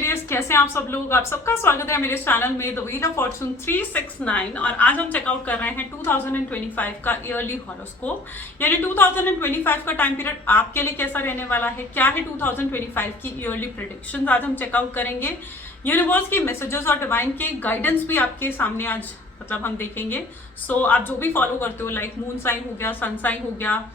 Aquarius, कैसे हैं आप सब लोग। आप सबका स्वागत है मेरे चैनल में द व्हील ऑफ फॉर्चून 369। और आज हम चेकआउट कर रहे हैं 2025 का ईयरली हॉरोस्कोप, यानी 2025 का टाइम पीरियड आपके लिए कैसा रहने वाला है, क्या है 2025 की ईयरली प्रेडिक्शंस आज हम चेकआउट करेंगे। यूनिवर्स की मैसेजेस और डिवाइन के गाइडेंस भी आपके सामने आज हम देखेंगे। सो आप जो भी फॉलो करते हो, लाइक मून साइन हो गया, सन साइन हो गया,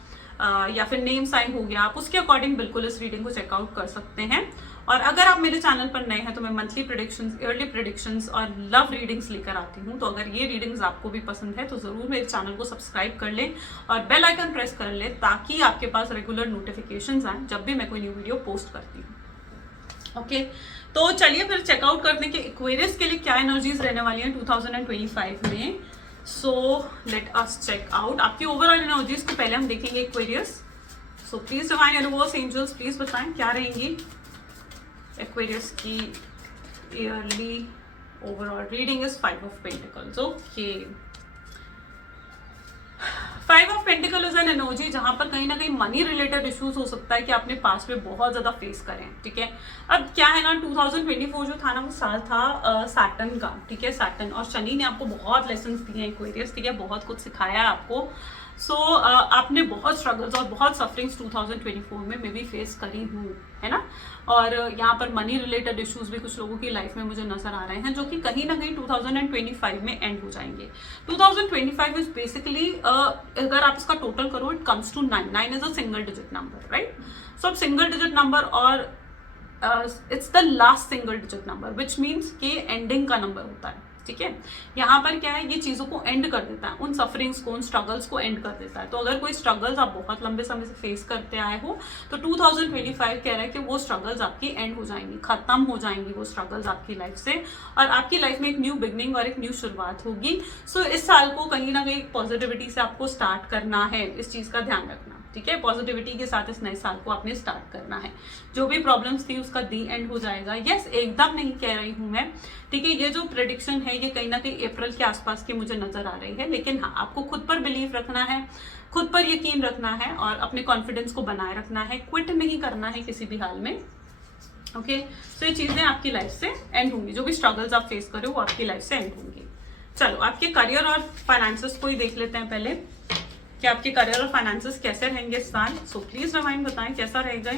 या फिर नेम साइन हो गया, आप उसके अकॉर्डिंग बिल्कुल इस रीडिंग को चेकआउट कर सकते हैं। और अगर आप मेरे चैनल पर नए हैं तो मैं मंथली प्रेडिक्शंस, ईयरली प्रेडिक्शंस और लव रीडिंग्स लेकर आती हूँ। तो अगर ये रीडिंग्स आपको भी पसंद है तो जरूर मेरे चैनल को सब्सक्राइब कर लें और बेल आइकन प्रेस कर लें, ताकि आपके पास रेगुलर नोटिफिकेशंस आए जब भी मैं कोई न्यू वीडियो पोस्ट करती हूँ। ओके, तो चलिए फिर चेकआउट करने के एक्वेरियस के लिए क्या एनर्जीज रहने वाली हैं 2025 में। So let us check out आपकी ओवरऑल एनर्जीज को पहले हम देखेंगे Aquarius. So please divine universe angels please बताएं क्या रहेंगी एक्वेरियस की yearly overall reading. Is 5 of pentacles. Okay, 5 of pentacle is an energy जहां पर कहीं ना कहीं मनी रिलेटेड इश्यूज हो सकता है कि आपने पास्ट में बहुत ज्यादा फेस करें। ठीक है, अब क्या है ना, 2024 जो था ना वो साल था सैटर्न का। ठीक है, सैटर्न और शनि ने आपको बहुत लेसन दिए हैं एक्वेरियस। ठीक है, बहुत कुछ सिखाया है आपको। सो आपने बहुत स्ट्रगल्स और बहुत सफरिंग्स 2024 में भी फेस करी हूँ, है ना। और यहाँ पर मनी रिलेटेड इश्यूज भी कुछ लोगों की लाइफ में मुझे नजर आ रहे हैं, जो कि कहीं ना कहीं 2025 में एंड हो जाएंगे। 2025 इज बेसिकली, अगर आप इसका टोटल करो, it comes to 9। 9 is a single digit number, right. So अब सिंगल डिजिट नंबर और it's the last single digit number, which means कि एंडिंग का नंबर होता है। ठीक है, यहाँ पर क्या है, ये चीजों को एंड कर देता है, उन सफरिंग्स को, उन स्ट्रगल्स को एंड कर देता है। तो अगर कोई स्ट्रगल्स आप बहुत लंबे समय से फेस करते आए हो तो 2025 कह रहा है कि वो स्ट्रगल्स आपकी एंड हो जाएंगी, खत्म हो जाएंगी वो स्ट्रगल्स आपकी लाइफ से, और आपकी लाइफ में एक न्यू बिगनिंग और एक न्यू शुरुआत होगी। सो इस साल को कहीं ना कहीं पॉजिटिविटी से आपको स्टार्ट करना है, इस चीज का ध्यान रखना। ठीक है, पॉजिटिविटी के साथ इस नए साल को आपने स्टार्ट करना है। जो भी प्रॉब्लम्स थी उसका दी एंड हो जाएगा। यस, एकदम नहीं कह रही हूं मैं। ठीक है, ये जो प्रेडिक्शन है ये कहीं ना कहीं अप्रैल के आसपास की मुझे नजर आ रही है, लेकिन हाँ, आपको खुद पर बिलीव रखना है, खुद पर यकीन रखना है और अपने कॉन्फिडेंस को बनाए रखना है। क्विट नहीं करना है किसी भी हाल में। ओके, तो ये चीजें आपकी लाइफ से एंड होंगी, जो भी स्ट्रगल्स आप फेस करो वो आपकी लाइफ से एंड होंगी। चलो, आपके करियर और फाइनेंसेस को ही देख लेते हैं पहले कि आपके करियर और फाइनेंसेस कैसे रहेंगे इस साल। सो प्लीज डिवाइन बताएं कैसा रहेगा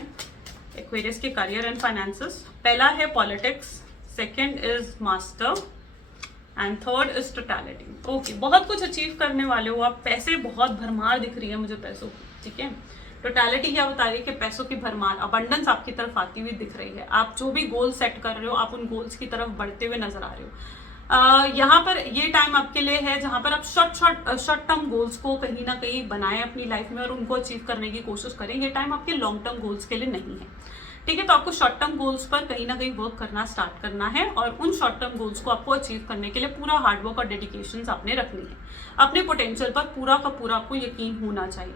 एक्वेरियस के करियर एंड फाइनेंसेस। पहला है politics, second is master and third is totality. Okay, बहुत कुछ अचीव करने वाले हो आप, पैसे बहुत भरमार दिख रही है मुझे पैसों की। ठीक है, टोटलिटी क्या बता रही है कि पैसों की भरमार, अबंडेंस आपकी तरफ आती हुई दिख रही है। आप जो भी गोल सेट कर रहे हो, आप उन गोल्स की तरफ बढ़ते हुए नजर आ रहे हो। यहाँ पर ये टाइम आपके लिए है जहां पर आप शॉर्ट टर्म गोल्स को कहीं ना कहीं बनाएं अपनी लाइफ में और उनको अचीव करने की कोशिश करें। ये टाइम आपके लॉन्ग टर्म गोल्स के लिए नहीं है। ठीक है, तो आपको शॉर्ट टर्म गोल्स पर कहीं ना कहीं वर्क करना स्टार्ट करना है और उन शॉर्ट टर्म गोल्स को आपको अचीव करने के लिए पूरा हार्डवर्क और डेडिकेशन आपने रखनी है। अपने पोटेंशियल पर पूरा का पूरा आपको यकीन होना चाहिए।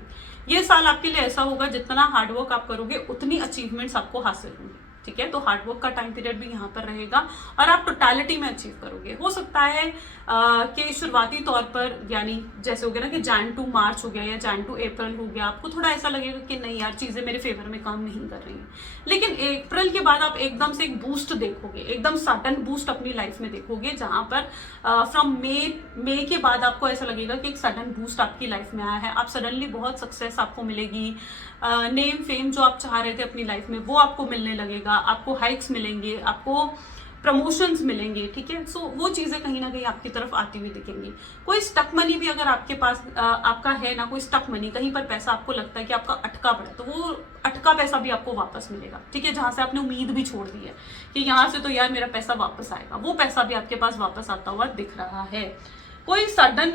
ये साल आपके लिए ऐसा होगा, जितना हार्डवर्क आप करोगे उतनी अचीवमेंट्स आपको हासिल होंगी। ठीक है, तो हार्डवर्क का टाइम पीरियड भी यहाँ पर रहेगा और आप टोटलिटी में अचीव करोगे। हो सकता है कि शुरुआती तौर पर, यानी जैसे हो गया ना कि जैन टू मार्च हो गया या जैन टू अप्रैल हो गया, आपको थोड़ा ऐसा लगेगा कि नहीं यार, चीजें मेरे फेवर में काम नहीं कर रही हैं। लेकिन अप्रैल के बाद आप एकदम से एक बूस्ट देखोगे, एकदम सडन बूस्ट अपनी लाइफ में देखोगे, जहां पर फ्रॉम मे के बाद आपको ऐसा लगेगा कि एक सडन बूस्ट आपकी लाइफ में आया है। आप सडनली बहुत सक्सेस आपको मिलेगी, नेम फेम जो आप चाह रहे थे अपनी लाइफ में वो आपको मिलने लगेगा, आपको हाइक्स मिलेंगे, आपको प्रमोशंस मिलेंगे। ठीक है, सो वो चीजें कहीं ना कहीं आपकी तरफ आती हुई दिखेंगी। कोई स्टक मनी भी अगर आपके पास आपका है ना, कोई स्टक मनी, कहीं पर पैसा आपको लगता है कि आपका अटका पड़ा है, तो वो अटका पैसा भी आपको वापस मिलेगा। ठीक है, जहां से आपने उम्मीद भी छोड़ दी है कि यहाँ से तो यार मेरा पैसा वापस आएगा, वो पैसा भी आपके पास वापस आता हुआ दिख रहा है। कोई सडन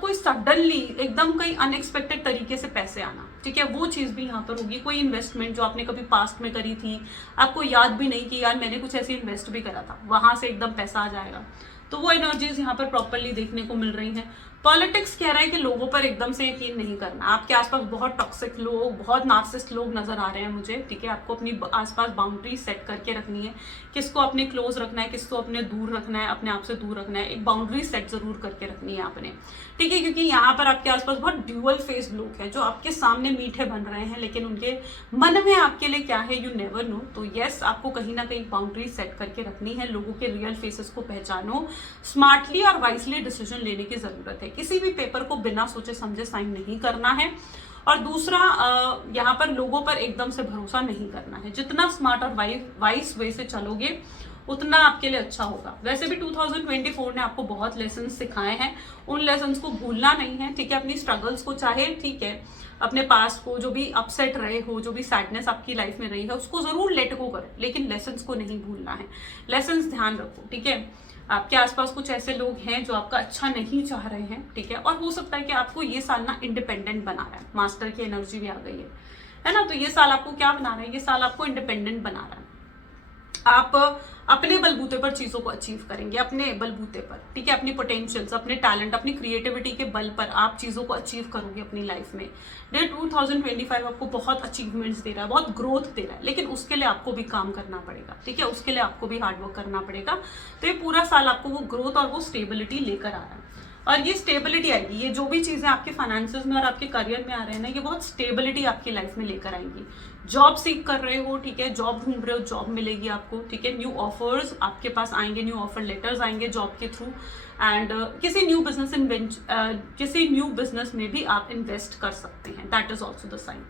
कोई सडनली एकदम कहीं अनएक्सपेक्टेड तरीके से पैसे आना, ठीक है, वो चीज भी यहाँ पर होगी। कोई इन्वेस्टमेंट जो आपने कभी पास्ट में करी थी, आपको याद भी नहीं कि यार मैंने कुछ ऐसे इन्वेस्ट भी करा था, वहां से एकदम पैसा आ जाएगा। तो वो एनर्जीज यहाँ पर प्रॉपरली देखने को मिल रही हैं। पॉलिटिक्स कह रहा है कि लोगों पर एकदम से यकीन नहीं करना। आपके आसपास बहुत टॉक्सिक लोग, बहुत नार्सिसिस्ट लोग नजर आ रहे हैं मुझे, ठीक है। आपको अपनी आसपास बाउंड्री सेट करके रखनी है, किसको अपने क्लोज रखना है, किसको अपने दूर रखना है, अपने आप से दूर रखना है। एक बाउंड्री सेट जरूर करके रखनी है आपने, ठीक है। क्योंकि यहाँ पर आपके आसपास बहुत ड्यूअल फेस लोग हैं जो आपके सामने मीठे बन रहे हैं, लेकिन उनके मन में आपके लिए क्या है, यू नेवर नो। तो यस, आपको कहीं ना कहीं बाउंड्री सेट करके रखनी है। लोगों के रियल फेसेस को पहचानो, स्मार्टली और वाइसली डिसीजन लेने की जरूरत है। किसी भी पेपर को बिना सोचे समझे साइन नहीं करना है। और दूसरा, यहाँ पर लोगों पर एकदम से भरोसा नहीं करना है। जितना स्मार्ट और वाइस वे से चलोगे उतना आपके लिए अच्छा होगा। वैसे भी 2024 ने आपको बहुत लेसन सिखाए हैं, उन लेसन को भूलना नहीं है, ठीक है। अपनी स्ट्रगल्स को, चाहे ठीक है अपने पास को जो भी अपसेट रहे हो, जो भी सैडनेस आपकी लाइफ में रही है, उसको जरूर लेट गो करो, लेकिन लेसन को नहीं भूलना है। लेसन ध्यान रखो, ठीक है। आपके आसपास कुछ ऐसे लोग हैं जो आपका अच्छा नहीं चाह रहे हैं, ठीक है। और हो सकता है कि आपको ये साल ना इंडिपेंडेंट बना रहा है, मास्टर की एनर्जी भी आ गई है ना। तो ये साल आपको क्या बना रहा है, ये साल आपको इंडिपेंडेंट बना रहा है। आप अपने बलबूते पर चीजों को अचीव करेंगे, अपने बलबूते पर, ठीक है। अपनी पोटेंशियल्स, अपने टैलेंट, अपनी क्रिएटिविटी के बल पर आप चीजों को अचीव करोगे अपनी लाइफ में। 2025 आपको बहुत अचीवमेंट्स दे रहा है, बहुत ग्रोथ दे रहा है, लेकिन उसके लिए आपको भी काम करना पड़ेगा, ठीक है। उसके लिए आपको भी हार्डवर्क करना पड़ेगा। तो ये पूरा साल आपको वो ग्रोथ और वो स्टेबिलिटी लेकर आ रहा है। और ये स्टेबिलिटी आएगी, ये जो भी चीजें आपके फाइनेंसेस में और आपके करियर में आ रहे हैं ना, ये बहुत स्टेबिलिटी आपकी लाइफ में लेकर आएंगी। जॉब सीख कर रहे हो, ठीक है, जॉब ढूंढ रहे हो, जॉब मिलेगी आपको, ठीक है। न्यू ऑफर्स आपके पास आएंगे, न्यू ऑफर लेटर्स आएंगे जॉब के थ्रू। एंड किसी न्यू बिजनेस में भी आप इन्वेस्ट कर सकते हैं, that is also the sign.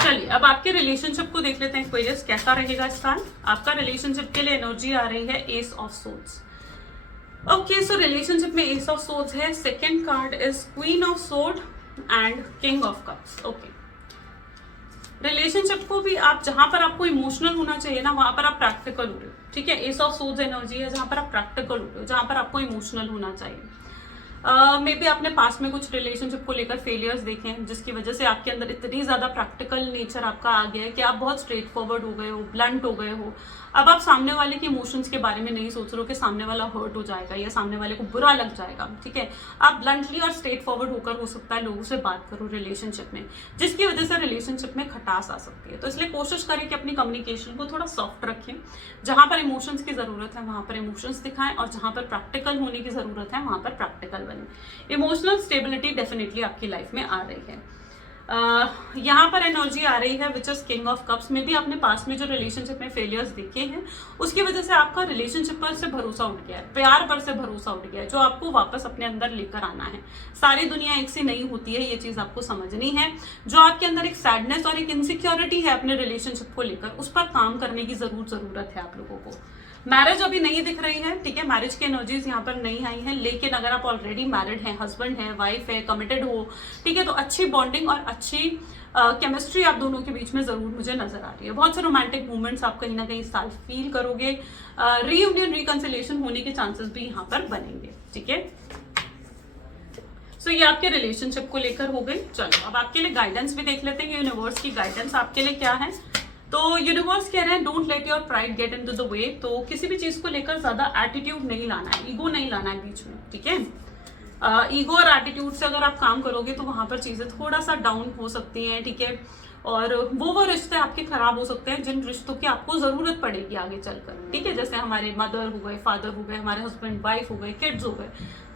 चलिए अब आपके रिलेशनशिप को देख लेते हैं, एक्वेरियस कैसा रहेगा इस साल। आपका रिलेशनशिप के लिए एनर्जी आ रही है S of swords. Okay, so relationship में एस ऑफ सोर्ड्स है। Second card is queen of sword and king of cups. Okay, relationship को भी आप, जहां पर आपको इमोशनल होना चाहिए ना, वहां पर आप प्रैक्टिकल हो रहे हो, ठीक है। एस ऑफ सोर्ड्स एनर्जी है जहां पर आप प्रैक्टिकल हो रहे हो, जहां पर आपको इमोशनल होना चाहिए। मे बी आपने पास में कुछ रिलेशनशिप को लेकर फेलियर्स देखे हैं, जिसकी वजह से आपके अंदर इतनी ज्यादा प्रैक्टिकल नेचर आपका आ गया है कि आप बहुत स्ट्रेट फॉरवर्ड हो गए हो, ब्लंट हो गए हो। अब आप सामने वाले के इमोशंस के बारे में नहीं सोच रहे हो कि सामने वाला हर्ट हो जाएगा या सामने वाले को बुरा लग जाएगा, ठीक है। आप ब्लंटली और स्ट्रेट फॉरवर्ड होकर, हो सकता है, लोगों से बात करो रिलेशनशिप में, जिसकी वजह से रिलेशनशिप में खटास आ सकती है। तो इसलिए कोशिश करें कि अपनी कम्युनिकेशन को थोड़ा सॉफ्ट रखें। जहां पर इमोशंस की जरूरत है वहां पर इमोशंस दिखाएं, और जहां पर प्रैक्टिकल होने की जरूरत है वहां पर प्रैक्टिकल बने। इमोशनल स्टेबिलिटी डेफिनेटली आपकी लाइफ में आ रही है। यहाँ पर एनर्जी आ रही है which is king of cups. में भी आपने पास में जो रिलेशनशिप में फेलियर्स देखे हैं, उसकी वजह से आपका रिलेशनशिप पर से भरोसा उठ गया है, प्यार पर से भरोसा उठ गया है, जो आपको वापस अपने अंदर लेकर आना है। सारी दुनिया एक सी नहीं होती है, ये चीज आपको समझनी है। जो आपके अंदर एक सैडनेस और एक इनसिक्योरिटी है अपने रिलेशनशिप को लेकर, उस पर काम करने की जरूरत है आप लोगों को। मैरिज अभी नहीं दिख रही है, ठीक है, मैरिज की एनर्जीज यहाँ पर नहीं आई है। लेकिन अगर आप ऑलरेडी मैरिड हैं, हस्बैंड है, वाइफ है, कमिटेड हो, ठीक है, तो अच्छी बॉन्डिंग और अच्छी केमिस्ट्री आप दोनों के बीच में जरूर मुझे नजर आ रही है। बहुत से रोमांटिक मूवमेंट्स आप कहीं ना कहीं इस साल फील करोगे। रीयूनियन, रिकंसिलिएशन होने के चांसेस भी यहाँ पर बनेंगे, ठीक है। सो ये आपके रिलेशनशिप को लेकर हो गई। चलो अब आपके लिए गाइडेंस भी देख लेते हैं, यूनिवर्स की गाइडेंस आपके लिए क्या है। तो यूनिवर्स कह रहे हैं don't let your pride get into the way. तो किसी भी चीज को लेकर ज्यादा एटीट्यूड नहीं लाना है, ईगो नहीं लाना है बीच में, ठीक है। ईगो और एटीट्यूड से अगर आप काम करोगे तो वहां पर चीजें थोड़ा सा डाउन हो सकती हैं, ठीक है। और वो रिश्ते आपके खराब हो सकते हैं जिन रिश्तों की आपको जरूरत पड़ेगी आगे चलकर, ठीक है। जैसे हमारे मदर हो गए, फादर हो गए, हमारे हस्बैंड वाइफ हो गए, किड्स हो गए।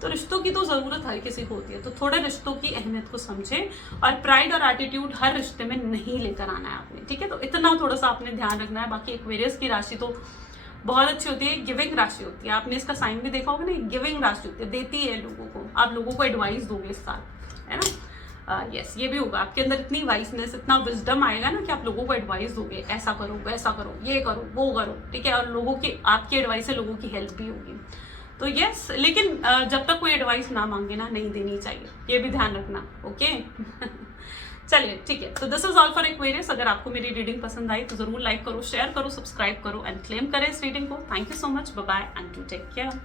तो रिश्तों की तो जरूरत हर किसी को होती है, तो थोड़े रिश्तों की अहमियत को समझे। और प्राइड और एटीट्यूड हर रिश्ते में नहीं लेकर आना है आपने, ठीक है। तो इतना थोड़ा सा आपने ध्यान रखना है। बाकी एक्वेरियस की राशि तो बहुत अच्छी होती है, गिविंग राशि होती है। आपने इसका साइन भी देखा होगा ना, गिविंग राशि होती है, देती है लोगों को। आप लोगों को एडवाइस दोगे इस साल, है ना। यस, ये भी होगा आपके अंदर इतनी वाइसनेस, इतना विजडम आएगा ना कि आप लोगों को एडवाइस दोगे, ऐसा करो, वैसा करो, ये करो, वो करो, ठीक है। और लोगों की, आपकी एडवाइस से लोगों की हेल्प भी होगी। तो यस, लेकिन जब तक कोई एडवाइस ना मांगे ना, नहीं देनी चाहिए, ये भी ध्यान रखना, ओके। चलिए ठीक है, तो this is all for Aquarius. अगर आपको मेरी रीडिंग पसंद आई तो जरूर लाइक करो, शेयर करो, सब्सक्राइब करो एंड क्लेम करें इस रीडिंग को। Thank you so much, bye bye and to take care.